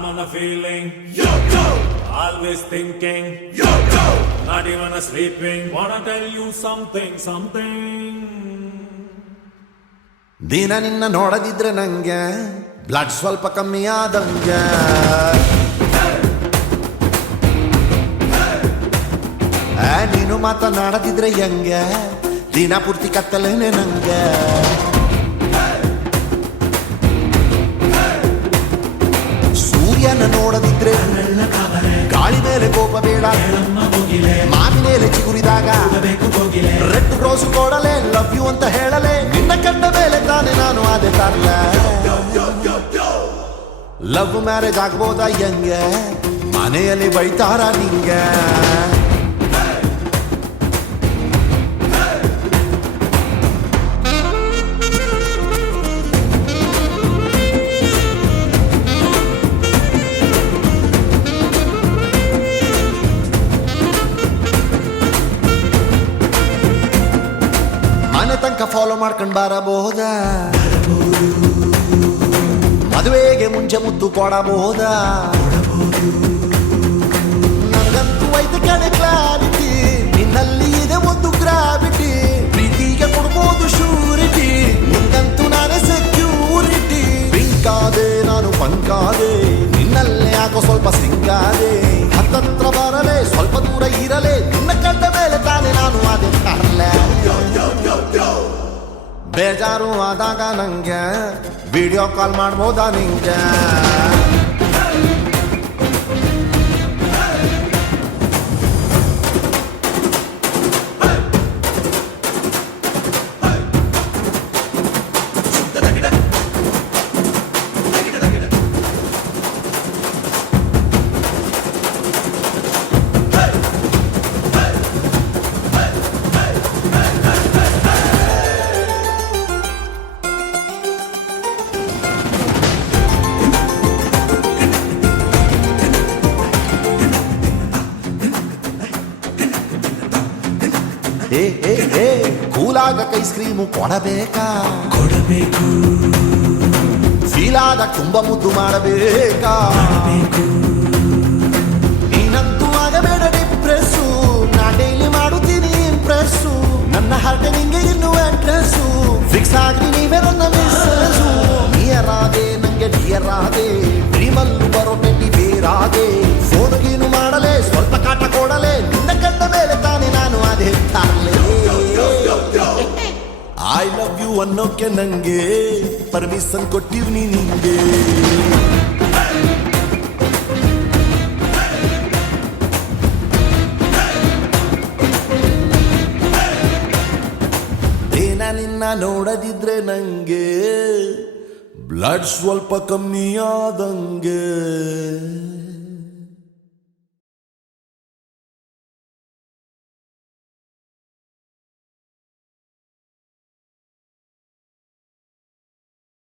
I'm on a feeling, always thinking, not even a sleeping. Wanna tell you something. ದಿನ ನಿನ್ನ ನೋಡದಿದ್ರೆ ನಂಗೆ blood ಸ್ವಲ್ಪ ಕಮ್ಮಿ ಆದಂಗೆ. ನೀನು ಮಾತನಾಡದಿದ್ರೆ ಹೆಂಗೆ ದಿನ ಪೂರ್ತಿ ಕತ್ತಲೇನೆ ನಂಗೆ. ಸೂರ್ಯನ ನೋಡದಿದ್ರೆ ಗಾಳಿ ಮೇಲೆ ಕೋಪ ಬೇಡ, ಮಾತಿ ಮೇಲೆ ಚಿಗುರಿದಾಗ ರೆಡ್ ರೋಸ್ ಕೊಡಲೆ ಲವ್ ಯು ಅಂತ ಹೇಳಲೆ. ನಿನ್ನ ಕಂಡ ಮೇಲೆ ತಾನೆ ನಾನು ಅದೇ ತರಲ. ಲವ್ ಮ್ಯಾರೇಜ್ ಆಗ್ಬೋದಾ ಹೆಂಗೆ ಮನೆಯಲ್ಲಿ ಬೈತಾರ ನಿಂಗೆ. ಮನೆ ತನಕ ಫಾಲೋ ಮಾಡ್ಕೊಂಡು ಬರಬಹುದಾ, ಮದುವೆಗೆ ಮುಂಚೆ ಮುದ್ದು ಕೊಡಬಹುದಾ. ನನಗಂತೂ ಐದು ಕಡೆ ಕ್ಲಾರಿಟಿ, ನಿನ್ನಲ್ಲಿ ಇದೆ ಒಂದು ಗ್ರಾವಿಟಿ. ಪ್ರೀತಿಗೆ ಕೊಡ್ಬೋದು ಶೂರಿಟಿ, ನಿಂಗಂತೂ ನಾನೇ ಸೆಕ್ಯೂರಿಟಿ. ಪಿಂಕಾದೆ ನಾನು ಪಂಕಾದೆ, ನಿನ್ನಲ್ಲೇ ಯಾಕೋ ಸ್ವಲ್ಪ ಸಿಂಗಾದೆ. ಹತ್ತತ್ರ ಬರಲೆ ಸ್ವಲ್ಪ ದೂರ ಇರಲೆ, ನಿನ್ನ ಕಂಡ ಮೇಲೆ ತಾನೆ ನಾನು ಅದೇ ತರಲೆ. ಬೇಜಾರು ಆದಾಗ ನಂಗೆ ವಿಡಿಯೋ ಕಾಲ್ ಮಾಡ್ಬೋದಾ ನಿಂಗೆ. ಕೂಲಾಗ ಐಸ್ ಕ್ರೀಮು ಕೊಡಬೇಕಾ, ಫೀಲಾದ ತುಂಬ ಮುದ್ದು ಮಾಡಬೇಕಾ. ನೀನಂತೂ ಆಗಬೇಡ ಡಿಪ್ರೆಸ್ಸು, ನಾ ಡೈಲಿ ಮಾಡುತ್ತೀನಿ ಇಂಪ್ರೆಸ್ಸು. ನನ್ನ ಹಾರ್ಟ್ ನಿಂಗೆ ಇನ್ನು ಅಡ್ರೆಸ್ಸು, ಫಿಕ್ಸ್ ಆಗ್ರಿ ನೀವೇ ನನ್ನ ಮಿಸ್ಸು. ನಿಯರ್ ಆದೆ ನಂಗೆ ಡಿಯರ್ ಆದೆ, ಡ್ರೀಮಲ್ಲೂ ಬರೋ ಟೆಡ್ಡಿ ಬೇರಾದೆ. ಫೋನ್ ಗೀನು ಮಾಡಲೆ ಸ್ವಲ್ಪ ಕಾಟ ಕೊಡಲೆ, ನಿನ್ನ ಕಂಡ ಮೇಲೆ ತಾನೆ ನಾನು ಅದೇ ತರಲೆ. ಐ ಲವ್ ಯು ಅನ್ನೋಕೆ ನಂಗೆ ಪರ್ಮಿಷನ್ ಕೊಟ್ಟಿವ್ನಿ ನಿಂಗೆ. ದಿನ ನಿನ್ನ ನೋಡದಿದ್ರೆ ನಂಗೆ ಬ್ಲಡ್ ಸ್ವಲ್ಪ ಕಮ್ಮಿ ಆದಂಗೆ.